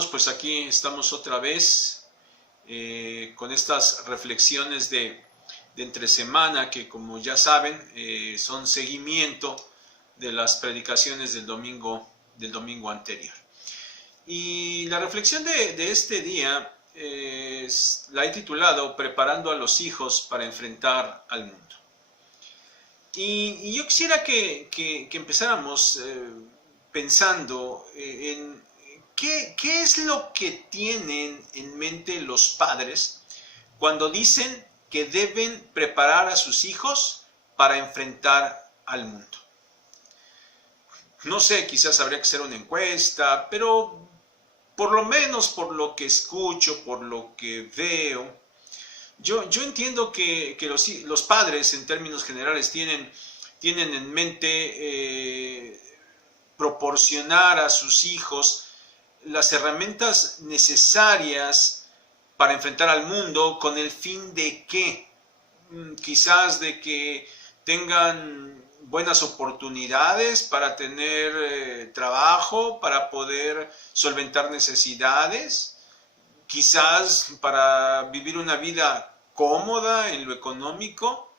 hermanos, pues aquí estamos otra vez con estas reflexiones de entre semana que, como ya saben, son seguimiento de las predicaciones del domingo anterior. Y la reflexión de este día la he titulado Preparando a los hijos para enfrentar al mundo. Y yo quisiera que empezáramos pensando en qué es lo que tienen en mente los padres cuando dicen que deben preparar a sus hijos para enfrentar al mundo. No sé, quizás habría que hacer una encuesta, pero por lo menos por lo que escucho, por lo que veo, yo entiendo que los padres en términos generales tienen en mente proporcionar a sus hijos las herramientas necesarias para enfrentar al mundo, con el fin de que quizás de que tengan buenas oportunidades para tener trabajo, para poder solventar necesidades, quizás para vivir una vida cómoda en lo económico,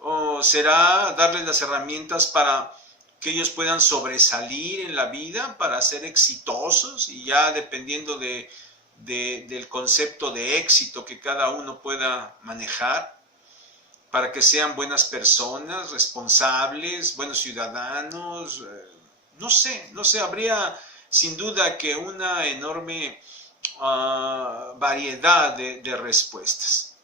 o será darles las herramientas para que ellos puedan sobresalir en la vida, para ser exitosos, y ya dependiendo del concepto de éxito que cada uno pueda manejar, para que sean buenas personas, responsables, buenos ciudadanos. No sé, habría sin duda que una enorme variedad de respuestas.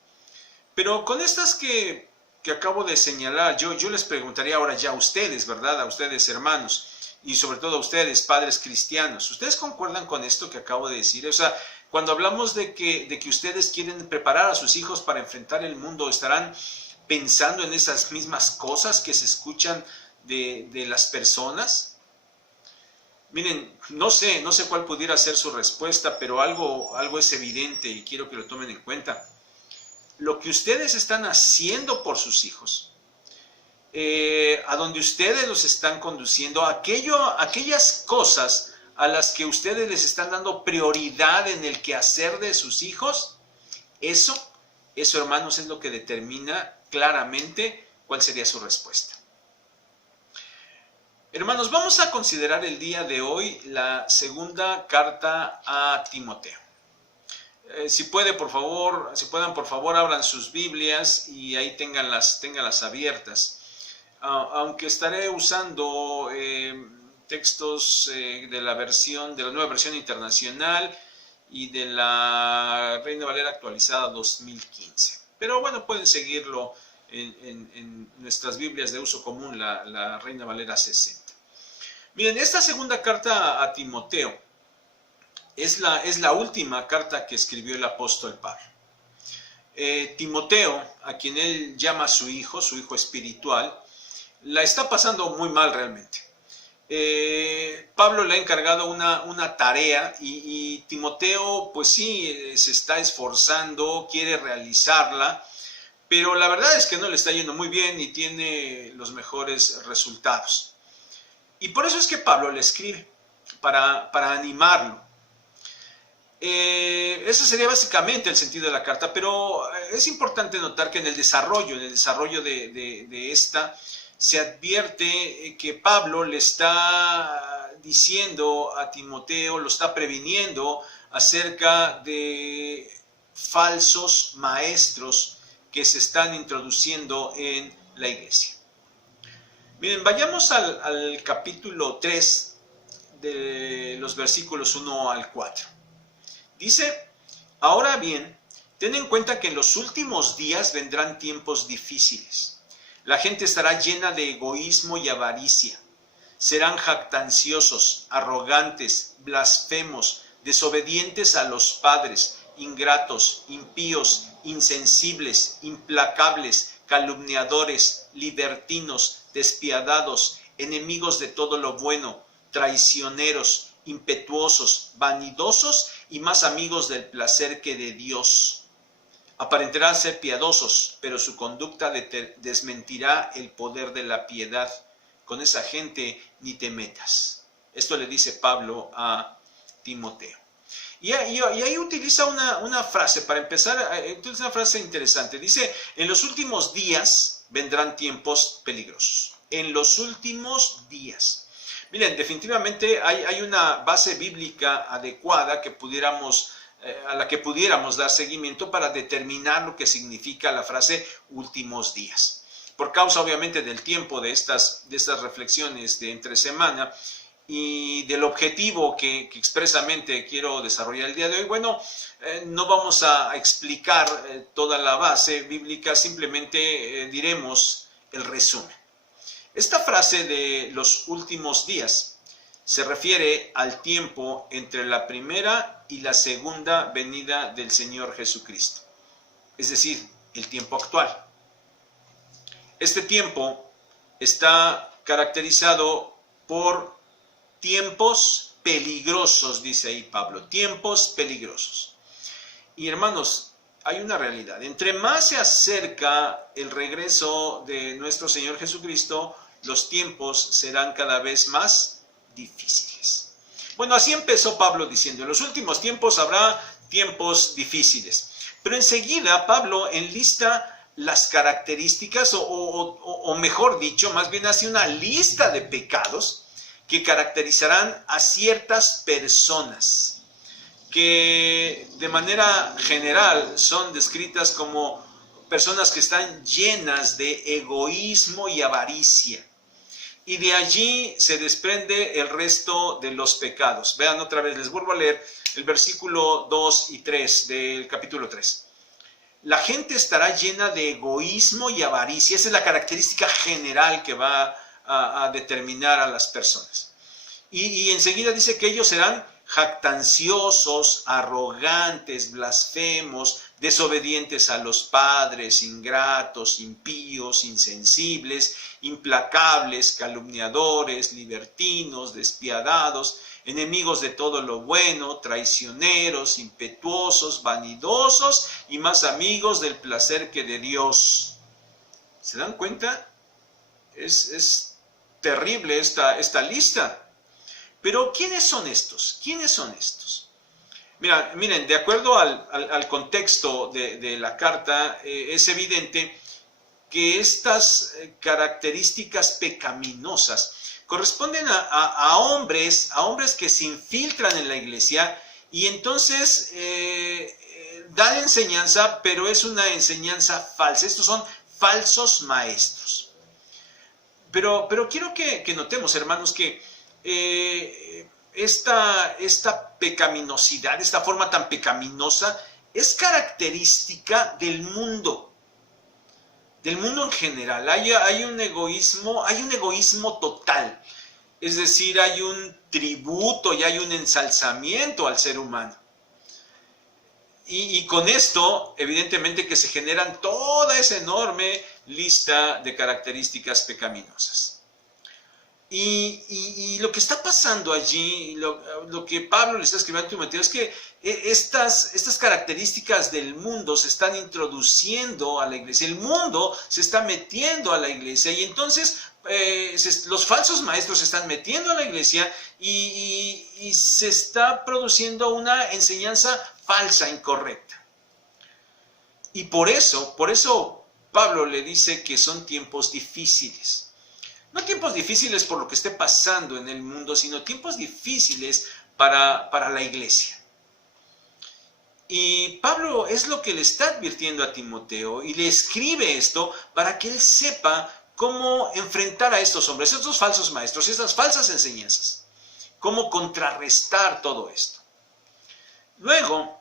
Pero con estas que acabo de señalar, yo les preguntaría ahora ya a ustedes, ¿verdad? A ustedes, hermanos, y sobre todo a ustedes, padres cristianos. ¿Ustedes concuerdan con esto que acabo de decir? O sea, cuando hablamos de que ustedes quieren preparar a sus hijos para enfrentar el mundo, ¿estarán pensando en esas mismas cosas que se escuchan de las personas? Miren, no sé cuál pudiera ser su respuesta, pero algo es evidente y quiero que lo tomen en cuenta. Lo que ustedes están haciendo por sus hijos, a donde ustedes los están conduciendo, aquellas cosas a las que ustedes les están dando prioridad en el quehacer de sus hijos, eso, hermanos, es lo que determina claramente cuál sería su respuesta. Hermanos, vamos a considerar el día de hoy la segunda carta a Timoteo. Si pueden, por favor, abran sus Biblias y ahí ténganlas abiertas. Aunque estaré usando textos de la nueva versión internacional y de la Reina Valera actualizada 2015. Pero bueno, pueden seguirlo en nuestras Biblias de uso común, la Reina Valera 60. Miren, esta segunda carta a Timoteo es la última carta que escribió el apóstol Pablo. Timoteo, a quien él llama su hijo espiritual, la está pasando muy mal realmente. Pablo le ha encargado una tarea y Timoteo, pues sí, se está esforzando, quiere realizarla, pero la verdad es que no le está yendo muy bien ni tiene los mejores resultados. Y por eso es que Pablo le escribe, para animarlo. Ese sería básicamente el sentido de la carta, pero es importante notar que en el desarrollo de esta, se advierte que Pablo le está diciendo a Timoteo, lo está previniendo acerca de falsos maestros que se están introduciendo en la iglesia. Miren, vayamos al capítulo 3 de los versículos 1 al 4. Dice: ahora bien, ten en cuenta que en los últimos días vendrán tiempos difíciles. La gente estará llena de egoísmo y avaricia. Serán jactanciosos, arrogantes, blasfemos, desobedientes a los padres, ingratos, impíos, insensibles, implacables, calumniadores, libertinos, despiadados, enemigos de todo lo bueno, traicioneros, impetuosos, vanidosos y más amigos del placer que de Dios. Aparentarán ser piadosos, pero su conducta desmentirá el poder de la piedad. Con esa gente ni te metas. Esto le dice Pablo a Timoteo. Y ahí utiliza una frase, para empezar, utiliza una frase interesante. Dice, en los últimos días vendrán tiempos peligrosos. En los últimos días. Miren, definitivamente hay una base bíblica adecuada que a la que pudiéramos dar seguimiento para determinar lo que significa la frase últimos días. Por causa, obviamente, del tiempo de estas reflexiones de entre semana, y del objetivo que expresamente quiero desarrollar el día de hoy, bueno, no vamos a explicar toda la base bíblica, simplemente diremos el resumen. Esta frase de los últimos días se refiere al tiempo entre la primera y la segunda venida del Señor Jesucristo, es decir, el tiempo actual. Este tiempo está caracterizado por tiempos peligrosos, dice ahí Pablo, tiempos peligrosos. Y hermanos, hay una realidad. Entre más se acerca el regreso de nuestro Señor Jesucristo, los tiempos serán cada vez más difíciles. Bueno, así empezó Pablo diciendo, en los últimos tiempos habrá tiempos difíciles. Pero enseguida Pablo enlista las características, o mejor dicho, más bien hace una lista de pecados que caracterizarán a ciertas personas, que de manera general son descritas como personas que están llenas de egoísmo y avaricia. Y de allí se desprende el resto de los pecados. Vean otra vez, les vuelvo a leer el versículo 2 y 3 del capítulo 3. La gente estará llena de egoísmo y avaricia. Esa es la característica general que va a determinar a las personas. Y enseguida dice que ellos serán jactanciosos, arrogantes, blasfemos, desobedientes a los padres, ingratos, impíos, insensibles, implacables, calumniadores, libertinos, despiadados, enemigos de todo lo bueno, traicioneros, impetuosos, vanidosos y más amigos del placer que de Dios. ¿Se dan cuenta? Es terrible esta lista. Pero ¿quiénes son estos? ¿Quiénes son estos? Miren, de acuerdo al contexto de la carta, es evidente que estas características pecaminosas corresponden a hombres que se infiltran en la iglesia y entonces dan enseñanza, pero es una enseñanza falsa. Estos son falsos maestros. Pero quiero que notemos, hermanos, que esta pecaminosidad, esta forma tan pecaminosa, es característica del mundo en general. Hay un egoísmo total, es decir, hay un tributo y hay un ensalzamiento al ser humano. Y con esto, evidentemente que se generan toda esa enorme lista de características pecaminosas. Y lo que está pasando allí, lo que Pablo le está escribiendo a Timoteo, es que estas características del mundo se están introduciendo a la iglesia. El mundo se está metiendo a la iglesia y entonces los falsos maestros se están metiendo a la iglesia y se está produciendo una enseñanza falsa, incorrecta. Y por eso Pablo le dice que son tiempos difíciles. No tiempos difíciles por lo que esté pasando en el mundo, sino tiempos difíciles para la iglesia. Y Pablo es lo que le está advirtiendo a Timoteo y le escribe esto para que él sepa cómo enfrentar a estos hombres, estos falsos maestros, estas falsas enseñanzas. Cómo contrarrestar todo esto. Luego,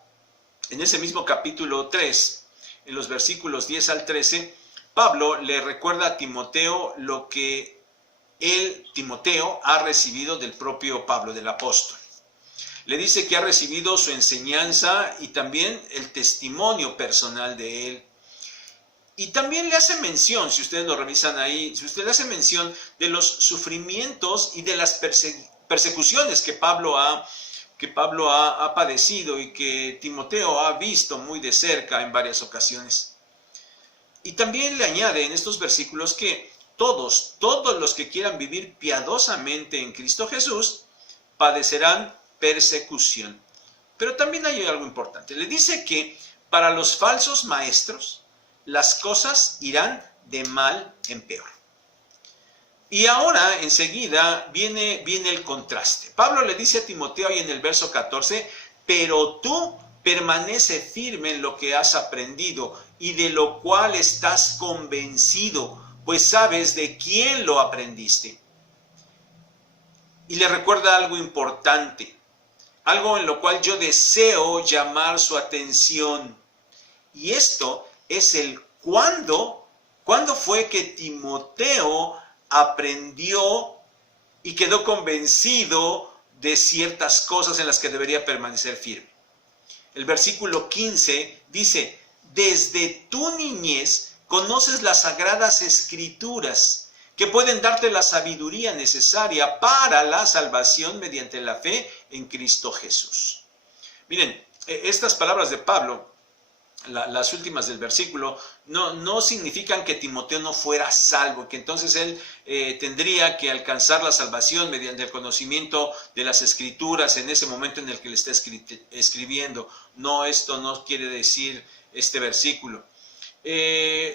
en ese mismo capítulo 3, en los versículos 10 al 13, Pablo le recuerda a Timoteo lo que Timoteo ha recibido del propio Pablo, del apóstol. Le dice que ha recibido su enseñanza y también el testimonio personal de él. Y también le hace mención, si ustedes lo revisan ahí, si usted le hace mención de los sufrimientos y de las persecuciones que Pablo ha padecido y que Timoteo ha visto muy de cerca en varias ocasiones. Y también le añade en estos versículos que todos los que quieran vivir piadosamente en Cristo Jesús padecerán persecución. Pero también hay algo importante. Le dice que para los falsos maestros las cosas irán de mal en peor. Y ahora enseguida viene el contraste. Pablo le dice a Timoteo ahí en el verso 14, pero tú permanece firme en lo que has aprendido y de lo cual estás convencido, pues sabes de quién lo aprendiste. Y le recuerda algo importante, algo en lo cual yo deseo llamar su atención. Y esto es el cuándo fue que Timoteo aprendió y quedó convencido de ciertas cosas en las que debería permanecer firme. El versículo 15 dice, desde tu niñez conoces las sagradas escrituras que pueden darte la sabiduría necesaria para la salvación mediante la fe en Cristo Jesús. Miren, estas palabras de Pablo, las últimas del versículo, no significan que Timoteo no fuera salvo, que entonces él tendría que alcanzar la salvación mediante el conocimiento de las escrituras en ese momento en el que le está escribiendo. No, esto no quiere decir este versículo.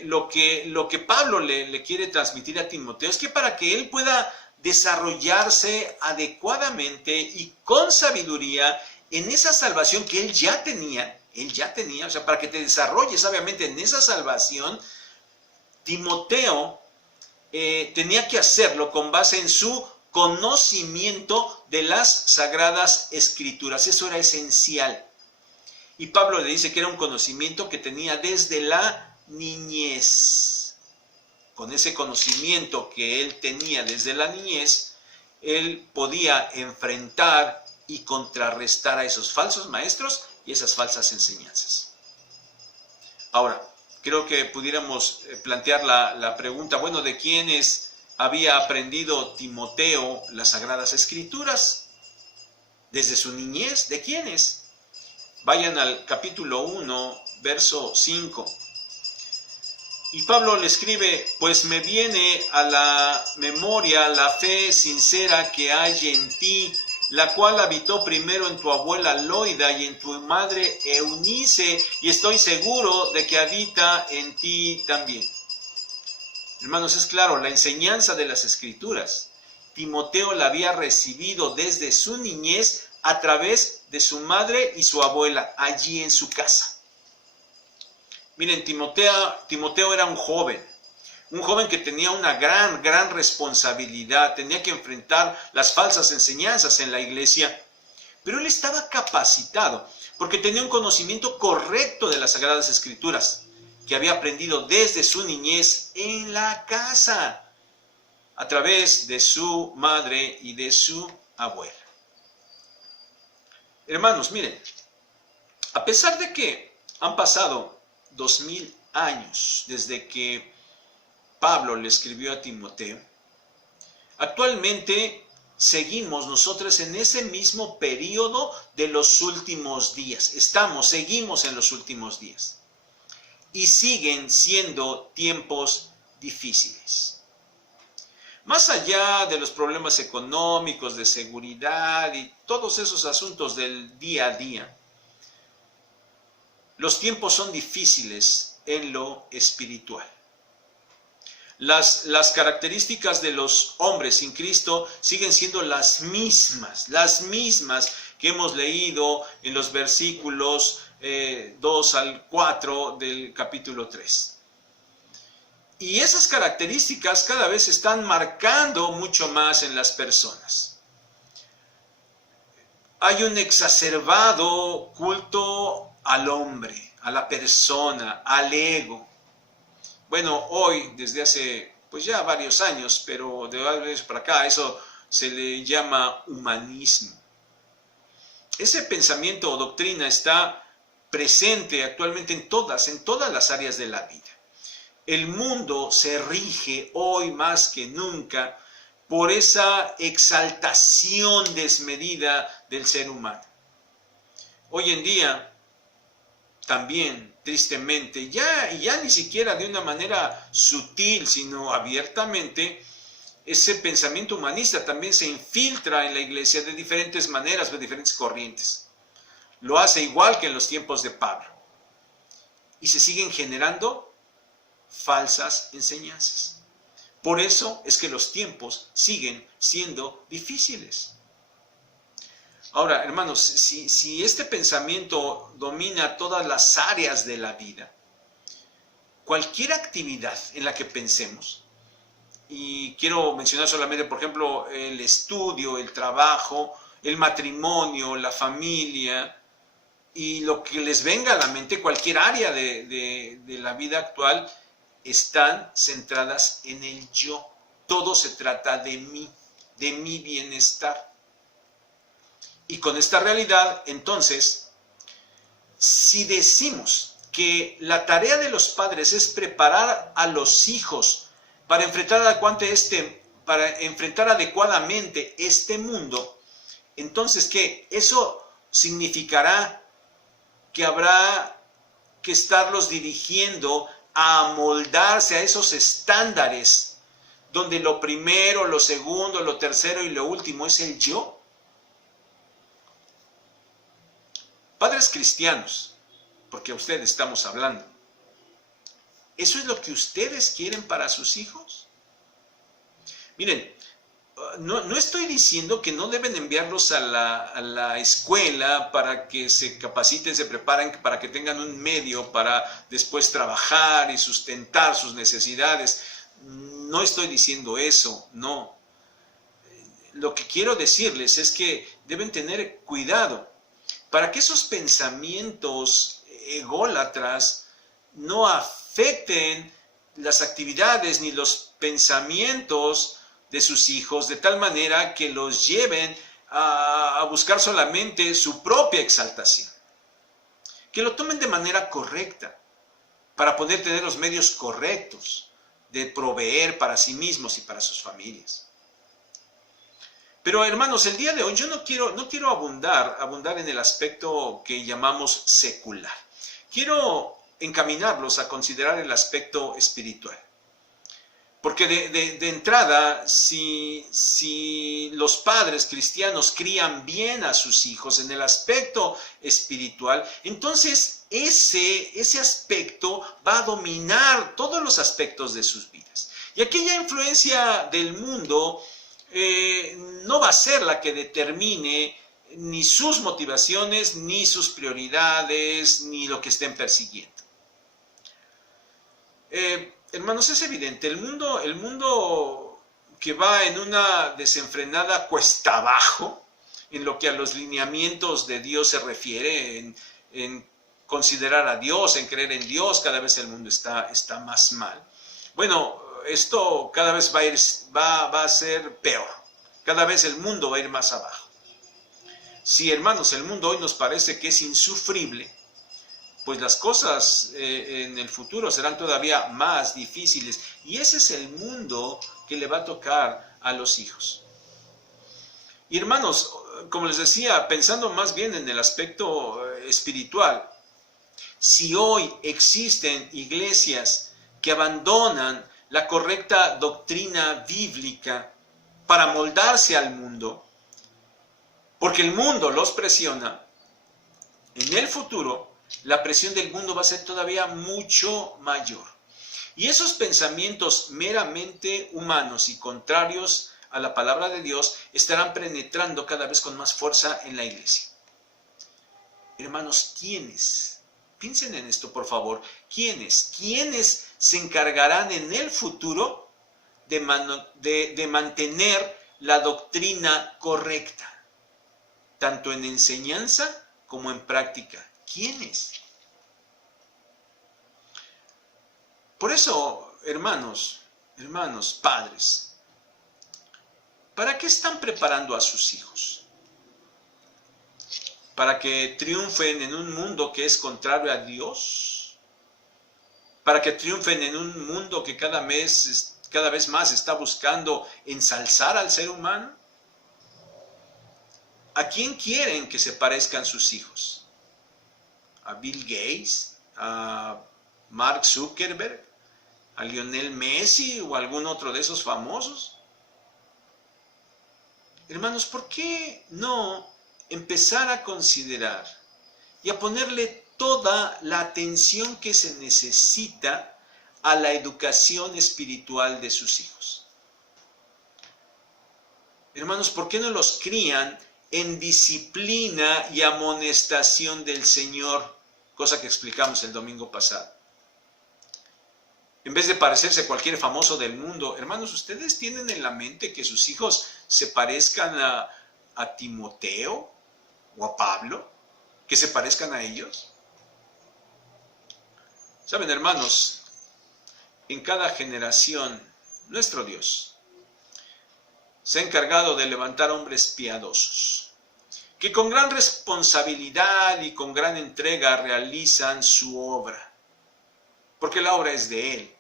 Lo que Pablo le quiere transmitir a Timoteo es que para que él pueda desarrollarse adecuadamente y con sabiduría en esa salvación que él ya tenía, o sea, para que te desarrolles obviamente en esa salvación, Timoteo tenía que hacerlo con base en su conocimiento de las sagradas escrituras. Eso era esencial. Y Pablo le dice que era un conocimiento que tenía desde la niñez. Con ese conocimiento que él tenía desde la niñez, él podía enfrentar y contrarrestar a esos falsos maestros y esas falsas enseñanzas. Ahora, creo que pudiéramos plantear la pregunta, bueno, ¿de quiénes había aprendido Timoteo las Sagradas Escrituras? ¿Desde su niñez? ¿De quiénes? Vayan al capítulo 1, verso 5. Y Pablo le escribe, pues me viene a la memoria la fe sincera que hay en ti, la cual habitó primero en tu abuela Loida y en tu madre Eunice, y estoy seguro de que habita en ti también. Hermanos, es claro, la enseñanza de las Escrituras, Timoteo la había recibido desde su niñez a través de su madre y su abuela, allí en su casa. Miren, Timoteo era un joven que tenía una gran responsabilidad, tenía que enfrentar las falsas enseñanzas en la iglesia, pero él estaba capacitado porque tenía un conocimiento correcto de las Sagradas Escrituras que había aprendido desde su niñez en la casa, a través de su madre y de su abuela. Hermanos, miren, a pesar de que han pasado 2000 años desde que Pablo le escribió a Timoteo, actualmente seguimos nosotros en ese mismo periodo de los últimos días. Seguimos en los últimos días. Y siguen siendo tiempos difíciles. Más allá de los problemas económicos, de seguridad y todos esos asuntos del día a día, los tiempos son difíciles en lo espiritual. Las características de los hombres sin Cristo siguen siendo las mismas que hemos leído en los versículos 2 al 4 del capítulo 3. Y esas características cada vez se están marcando mucho más en las personas. Hay un exacerbado culto al hombre, a la persona, al ego. Bueno, hoy, desde hace pues ya varios años, pero de varios años para acá, eso se le llama humanismo. Ese pensamiento o doctrina está presente actualmente en todas las áreas de la vida. El mundo se rige hoy más que nunca por esa exaltación desmedida del ser humano. Hoy en día, también, tristemente, ya ni siquiera de una manera sutil, sino abiertamente, ese pensamiento humanista también se infiltra en la iglesia de diferentes maneras, de diferentes corrientes. lo hace igual que en los tiempos de Pablo. Y se siguen generando falsas enseñanzas. Por eso es que los tiempos siguen siendo difíciles. Ahora, hermanos, si este pensamiento domina todas las áreas de la vida, cualquier actividad en la que pensemos, y quiero mencionar solamente, por ejemplo, el estudio, el trabajo, el matrimonio, la familia, y lo que les venga a la mente, cualquier área de la vida actual, están centradas en el yo. Todo se trata de mi bienestar. Y con esta realidad, entonces, si decimos que la tarea de los padres es preparar a los hijos para enfrentar adecuadamente este mundo, entonces, ¿qué? Eso significará que habrá que estarlos dirigiendo a amoldarse a esos estándares donde lo primero, lo segundo, lo tercero y lo último es el yo. Padres cristianos, porque a ustedes estamos hablando, ¿eso es lo que ustedes quieren para sus hijos? Miren, no estoy diciendo que no deben enviarlos a la escuela para que se capaciten, se preparen, para que tengan un medio para después trabajar y sustentar sus necesidades. No estoy diciendo eso, no. Lo que quiero decirles es que deben tener cuidado para que esos pensamientos ególatras no afecten las actividades ni los pensamientos de sus hijos, de tal manera que los lleven a buscar solamente su propia exaltación. Que lo tomen de manera correcta, para poder tener los medios correctos de proveer para sí mismos y para sus familias. Pero hermanos, el día de hoy yo no quiero abundar en el aspecto que llamamos secular. Quiero encaminarlos a considerar el aspecto espiritual. Porque de entrada, si los padres cristianos crían bien a sus hijos en el aspecto espiritual, entonces ese aspecto va a dominar todos los aspectos de sus vidas. Y aquella influencia del mundo no va a ser la que determine ni sus motivaciones, ni sus prioridades, ni lo que estén persiguiendo. Hermanos, es evidente, el mundo que va en una desenfrenada cuesta abajo, en lo que a los lineamientos de Dios se refiere, en considerar a Dios, en creer en Dios, cada vez el mundo está más mal. Bueno, esto cada vez va a ser peor, cada vez el mundo va a ir más abajo. Si, hermanos, el mundo hoy nos parece que es insufrible, pues las cosas en el futuro serán todavía más difíciles. Y ese es el mundo que le va a tocar a los hijos. Y hermanos, como les decía, pensando más bien en el aspecto espiritual, si hoy existen iglesias que abandonan la correcta doctrina bíblica para moldarse al mundo, porque el mundo los presiona, en el futuro la presión del mundo va a ser todavía mucho mayor. Y esos pensamientos meramente humanos y contrarios a la palabra de Dios estarán penetrando cada vez con más fuerza en la iglesia. Hermanos, ¿quiénes? Piensen en esto, por favor. ¿Quiénes se encargarán en el futuro de mantener la doctrina correcta, tanto en enseñanza como en práctica? ¿Quiénes? Por eso, hermanos, padres, ¿para qué están preparando a sus hijos? ¿Para que triunfen en un mundo que es contrario a Dios? ¿Para que triunfen en un mundo que cada vez más está buscando ensalzar al ser humano? ¿A quién quieren que se parezcan sus hijos? ¿A Bill Gates? ¿A Mark Zuckerberg? ¿A Lionel Messi o algún otro de esos famosos? Hermanos, ¿por qué no empezar a considerar y a ponerle toda la atención que se necesita a la educación espiritual de sus hijos. Hermanos, ¿por qué no los crían en disciplina y amonestación del Señor? Cosa que explicamos el domingo pasado. En vez de parecerse a cualquier famoso del mundo, hermanos, ¿ustedes tienen en la mente que sus hijos se parezcan a Timoteo o a Pablo? ¿Que se parezcan a ellos? Saben, hermanos, en cada generación, nuestro Dios se ha encargado de levantar hombres piadosos, que con gran responsabilidad y con gran entrega realizan su obra, porque la obra es de Él,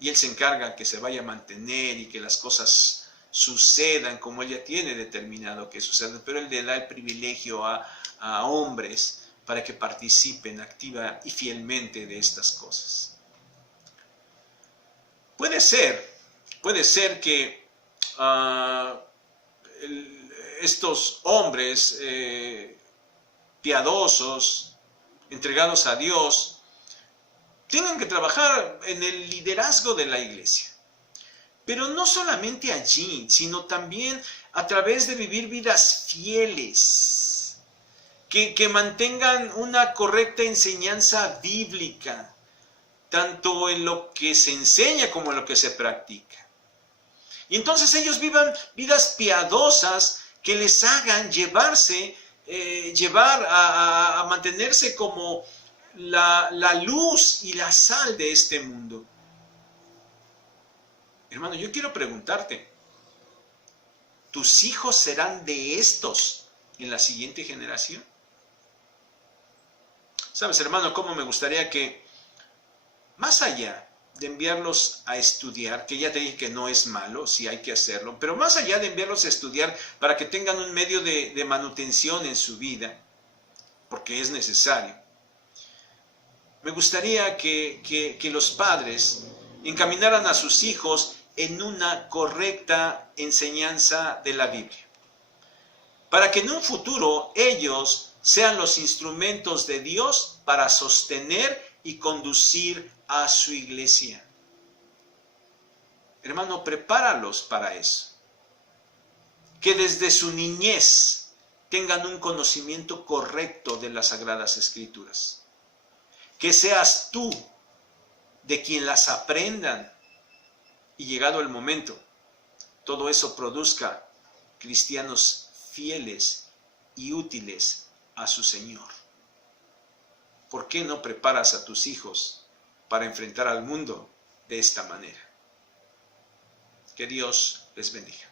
y Él se encarga que se vaya a mantener y que las cosas sucedan como Él ya tiene determinado que sucedan, pero Él le da el privilegio a hombres para que participen activa y fielmente de estas cosas. Puede ser que estos hombres piadosos, entregados a Dios, tengan que trabajar en el liderazgo de la iglesia. Pero no solamente allí, sino también a través de vivir vidas fieles, que mantengan una correcta enseñanza bíblica, tanto en lo que se enseña como en lo que se practica. Y entonces ellos vivan vidas piadosas que les hagan llevar a mantenerse como la luz y la sal de este mundo. Hermano, yo quiero preguntarte, ¿tus hijos serán de estos en la siguiente generación? ¿Sabes, hermano, cómo me gustaría que, más allá de enviarlos a estudiar, que ya te dije que no es malo, sí hay que hacerlo, pero más allá de enviarlos a estudiar para que tengan un medio de manutención en su vida, porque es necesario, me gustaría que los padres encaminaran a sus hijos en una correcta enseñanza de la Biblia, para que en un futuro ellos sean los instrumentos de Dios para sostener y conducir a su iglesia. Hermano, prepáralos para eso. Que desde su niñez tengan un conocimiento correcto de las Sagradas Escrituras. Que seas tú de quien las aprendan y llegado el momento, todo eso produzca cristianos fieles y útiles a su Señor. ¿Por qué no preparas a tus hijos para enfrentar al mundo de esta manera? Que Dios les bendiga.